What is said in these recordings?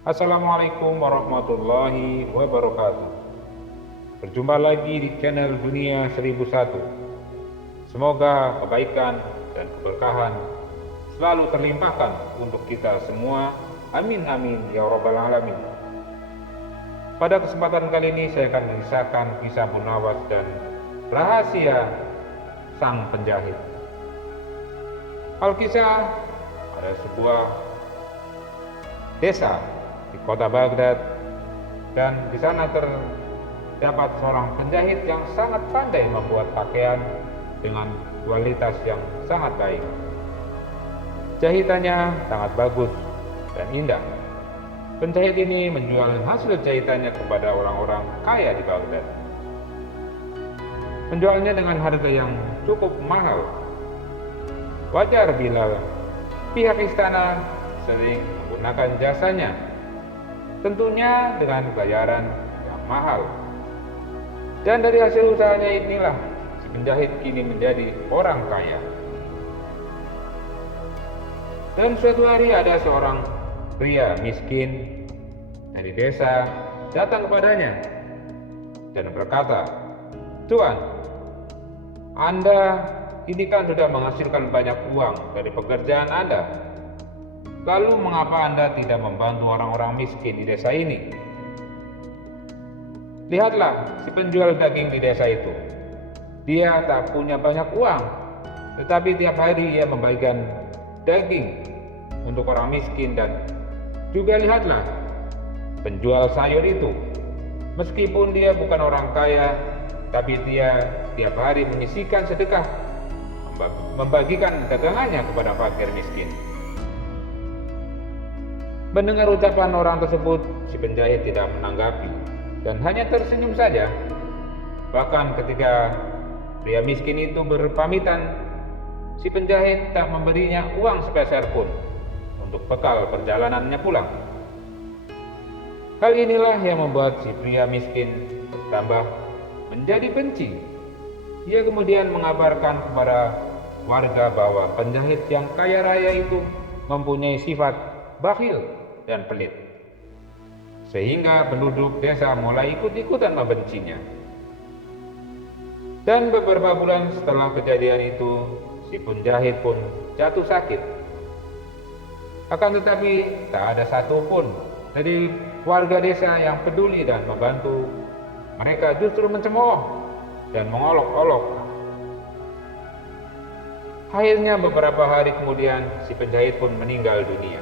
Assalamualaikum warahmatullahi wabarakatuh. Berjumpa lagi di channel Dunia 1001. Semoga kebaikan dan keberkahan selalu terlimpahkan untuk kita semua. Amin amin ya rabbal alamin. Pada kesempatan kali ini saya akan mengisahkan kisah Bu Nawas dan rahasia sang penjahit. Alkisah ada sebuah desa di kota Baghdad, dan di sana terdapat seorang penjahit yang sangat pandai membuat pakaian dengan kualitas yang sangat baik. Jahitannya sangat bagus dan indah. Penjahit ini menjual hasil jahitannya kepada orang-orang kaya di Baghdad. Menjualnya dengan harga yang cukup mahal. Wajar bila pihak istana sering menggunakan jasanya, tentunya dengan bayaran yang mahal. Dan dari hasil usahanya inilah si penjahit kini menjadi orang kaya. Dan suatu hari ada seorang pria miskin dari desa datang kepadanya dan berkata, "Tuan, Anda ini kan sudah menghasilkan banyak uang dari pekerjaan Anda. Lalu mengapa Anda tidak membantu orang-orang miskin di desa ini? Lihatlah si penjual daging di desa itu. Dia tak punya banyak uang, tetapi tiap hari ia membagikan daging untuk orang miskin. Dan juga lihatlah penjual sayur itu. Meskipun dia bukan orang kaya, tapi dia tiap hari menyisihkan sedekah, membagikan dagangannya kepada fakir miskin." Mendengar ucapan orang tersebut, si penjahit tidak menanggapi dan hanya tersenyum saja. Bahkan ketika pria miskin itu berpamitan, si penjahit tak memberinya uang sepeser pun untuk bekal perjalanannya pulang. Hal inilah yang membuat si pria miskin bertambah menjadi benci. Ia kemudian mengabarkan kepada warga bahwa penjahit yang kaya raya itu mempunyai sifat bakhil dan pelit, sehingga penduduk desa mulai ikut-ikutan membencinya. Dan beberapa bulan setelah kejadian itu, si penjahit pun jatuh sakit. Akan tetapi tak ada satupun dari warga desa yang peduli dan membantu. Mereka justru mencemooh dan mengolok-olok. Akhirnya beberapa hari kemudian si penjahit pun meninggal dunia.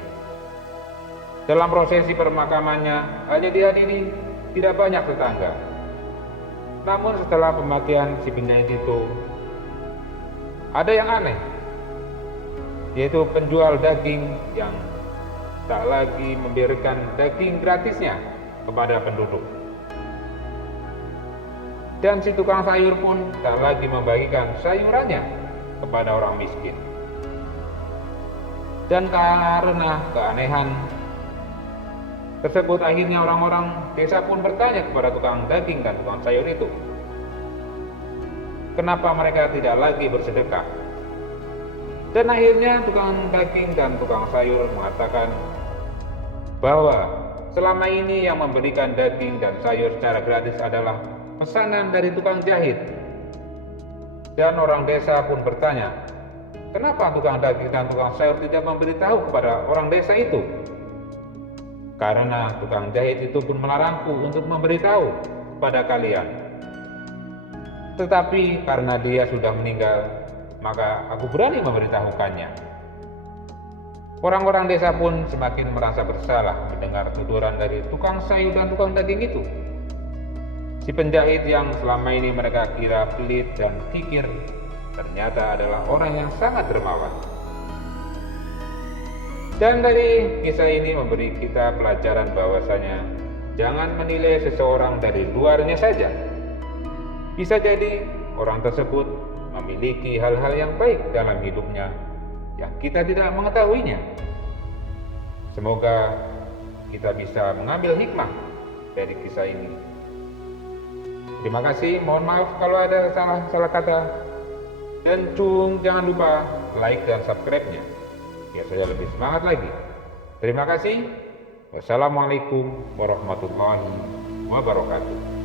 Dalam prosesi pemakamannya hanya dihadiri tidak banyak tetangga. Namun setelah kematian si penjahit itu, ada yang aneh, yaitu penjual daging yang tak lagi memberikan daging gratisnya kepada penduduk. Dan si tukang sayur pun tak lagi membagikan sayurannya kepada orang miskin. Dan karena keanehan tersebut, akhirnya orang-orang desa pun bertanya kepada tukang daging dan tukang sayur itu, kenapa mereka tidak lagi bersedekah. Dan akhirnya tukang daging dan tukang sayur mengatakan bahwa selama ini yang memberikan daging dan sayur secara gratis adalah pesanan dari tukang jahit. Dan orang desa pun bertanya, kenapa tukang daging dan tukang sayur tidak memberitahu kepada orang desa itu? Karena tukang jahit itu pun melarangku untuk memberitahu kepada kalian. Tetapi karena dia sudah meninggal, maka aku berani memberitahukannya. Orang-orang desa pun semakin merasa bersalah mendengar tuduran dari tukang sayur dan tukang daging itu. Si penjahit yang selama ini mereka kira pelit dan kikir, ternyata adalah orang yang sangat dermawan. Dan dari kisah ini memberi kita pelajaran bahwasanya jangan menilai seseorang dari luarnya saja. Bisa jadi orang tersebut memiliki hal-hal yang baik dalam hidupnya yang kita tidak mengetahuinya. Semoga kita bisa mengambil hikmah dari kisah ini. Terima kasih, mohon maaf kalau ada salah kata. Dan jangan lupa like dan subscribe-nya biar saya lebih semangat lagi. Terima kasih. Wassalamualaikum warahmatullahi wabarakatuh.